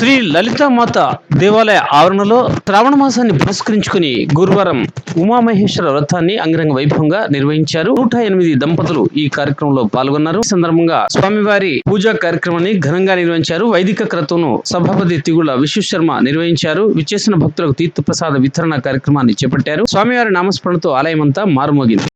శ్రీ లలితామాత దేవాలయ ఆవరణలో శ్రావణ మాసాన్ని పురస్కరించుకుని గురువారం ఉమామహేశ్వర వ్రతాన్ని అంగరంగ వైభవంగా నిర్వహించారు. 108 దంపతులు ఈ కార్యక్రమంలో పాల్గొన్నారు. ఈ సందర్భంగా స్వామివారి పూజా కార్యక్రమాన్ని ఘనంగా నిర్వహించారు. వైదిక క్రతువును సభాపతి తిగుళ్ల విశ్వశర్మ నిర్వహించారు. విచ్చేసిన భక్తులకు తీర్థ ప్రసాద వితరణ కార్యక్రమాన్ని చేపట్టారు. స్వామివారి నామస్మరణతో ఆలయమంతా మారుమోగింది.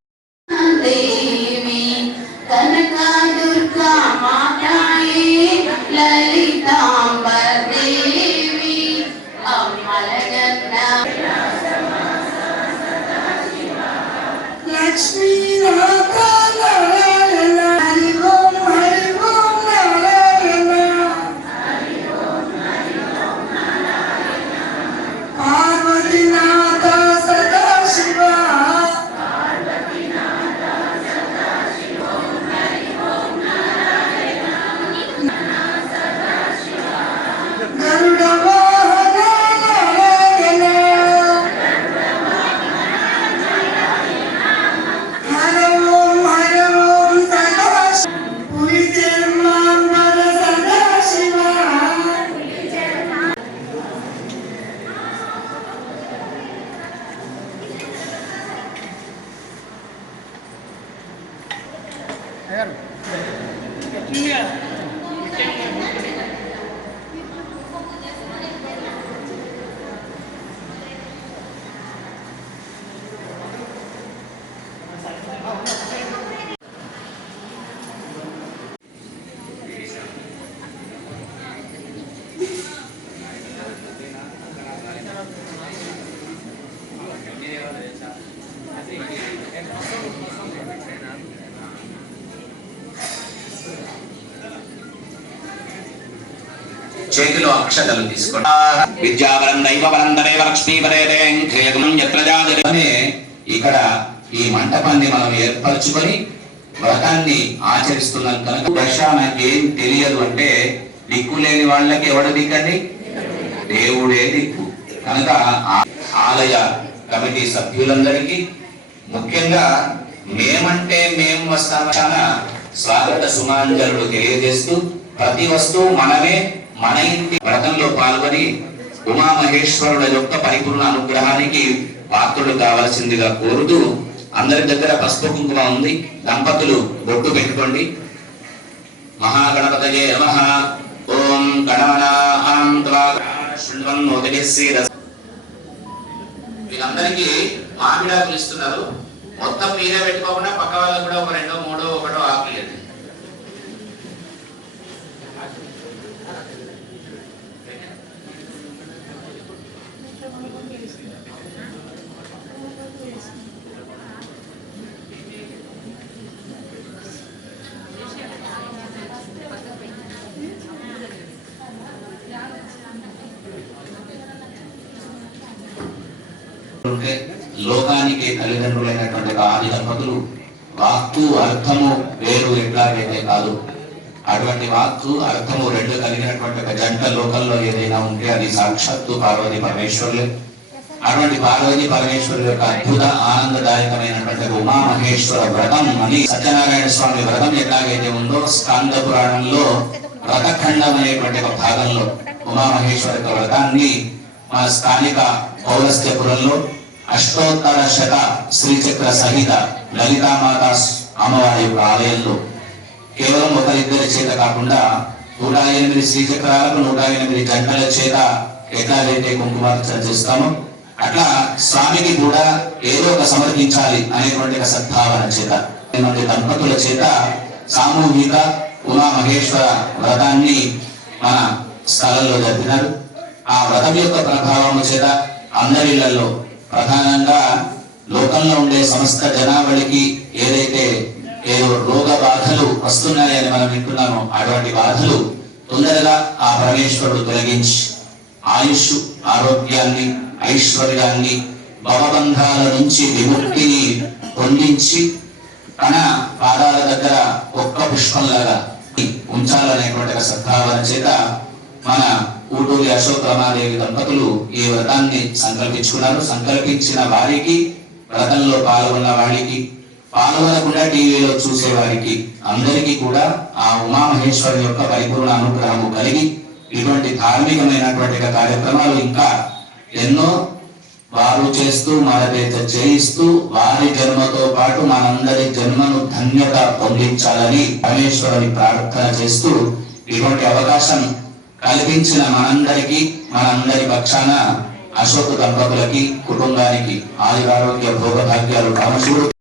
చేతిలో అక్షతలు తీసుకోండి. విద్యావరం దైవవరం దైవ లక్ష్మీపరే ఇక్కడ ఈ మంటపాన్ని మనం ఏర్పరచుకొని వ్రతాన్ని ఆచరిస్తున్నాం కనుక దశ నాకేం తెలియదు అంటే దిక్కు లేని వాళ్ళకి ఎవడు దిక్కండి? దేవుడే దిక్కు. కనుక ఆలయ కమిటీ సభ్యులందరికీ ముఖ్యంగా మేమంటే మేము వస్తామన్న స్వాగత సుమాంజలుడు తెలియజేస్తూ ప్రతి వస్తువు మనమే మన ఇంటి వ్రతంలో పాల్గొని ఉమామహేశ్వరుల యొక్క పరిపూర్ణ అనుగ్రహానికి పాత్రులు కావాల్సిందిగా కోరుతూ అందరి దగ్గర పసుపు కుంకుమ ఉంది. దంపతులు బొట్టు పెట్టుకోండి. మహాగణపతయే నమః. ఓం గణవనాం త్వా వీళ్ళందరికీ మామిడాకులు ఇస్తున్నారు. మొత్తం మీరే పెట్టుకోకుండా పక్క వాళ్ళకు కూడా ఒక 2, 3, 1 ఆకులు. లోకానికి తల్లిదండ్రులైనటువంటి ఆది దంపతులు వాక్కు అర్థము వేరు ఎట్లాగైతే కాదు, అటువంటి వాక్కు అర్థము రెండు కలిగినటువంటి ఒక జంట లోకంలో ఏదైనా ఉంటే అది సాక్షాత్తు పార్వతీ పరమేశ్వరులే. అటువంటి పార్వతీ పరమేశ్వరుల యొక్క అద్భుత ఆనందదాయకమైనటువంటి ఉమామహేశ్వర వ్రతం అని సత్యనారాయణ స్వామి వ్రతం ఎట్లాగైతే ఉందో స్కాంద పురాణంలో వ్రతఖండం అనేటువంటి ఒక భాగంలో ఉమామహేశ్వర వ్రతాన్ని మన స్థానిక పౌరస్త్యపురంలో అష్టోత్తర శత శ్రీచక్ర సహిత లలితామాత అమ్మవారి యొక్క ఆలయంలో కేవలం ఒకరిద్దరి చేత కాకుండా 108 శ్రీచక్రాలకు 108 జంటల చేత ఎట్లాగైతే కుంకుమార్చన చేస్తామో అట్లా స్వామికి కూడా ఏదో ఒక సమర్పించాలి అనేటువంటి ఒక సద్భావన చేత దంపతుల చేత సామూహిక ఉమామహేశ్వర వ్రతాన్ని మన స్థలంలో జరిపినారు. ఆ వ్రతం యొక్క ప్రభావం చేత అందరిళ్లలో ప్రధానంగా లోకంలో ఉండే సమస్త జనావళికి ఏదైతే ఏదో రోగ బాధలు వస్తున్నాయని మనం వింటున్నామో అటువంటి బాధలు తొందరగా ఆ పరమేశ్వరుడు తొలగించి ఆయుష్ ఆరోగ్యాన్ని ఐశ్వర్యాన్ని భవబంధాల నుంచి విముక్తిని పొందించి తన పాదాల దగ్గర ఒక్క పుష్పంలాగా ఉంచాలనేటువంటి సద్భావన చేత మన ఊటూరి అశోక్ రమాదేవి దంపతులు ఈ వ్రతాన్ని సంకల్పించుకున్నారు. సంకల్పించిన వారికి, వ్రతంలో పాల్గొన్న వారికి, పాల్గొనకుండా టీవీలో చూసే వారికి అందరికీ కూడా ఆ ఉమామహేశ్వరి యొక్క పరిపూర్ణ అనుగ్రహము కలిగి ఇటువంటి ధార్మికమైనటువంటి కార్యక్రమాలు ఇంకా ఎన్నో వారు చేస్తూ మనదైతే చేయిస్తూ వారి జన్మతో పాటు మనందరి జన్మను ధన్యత పొందించాలని పరమేశ్వరుని ప్రార్థన చేస్తూ ఇటువంటి అవకాశం కల్పించిన మనందరి పక్షాన అశోక్ దంపతులకి కుటుంబానికి ఆయురారోగ్య భోగభాగ్యాలు కామశూడు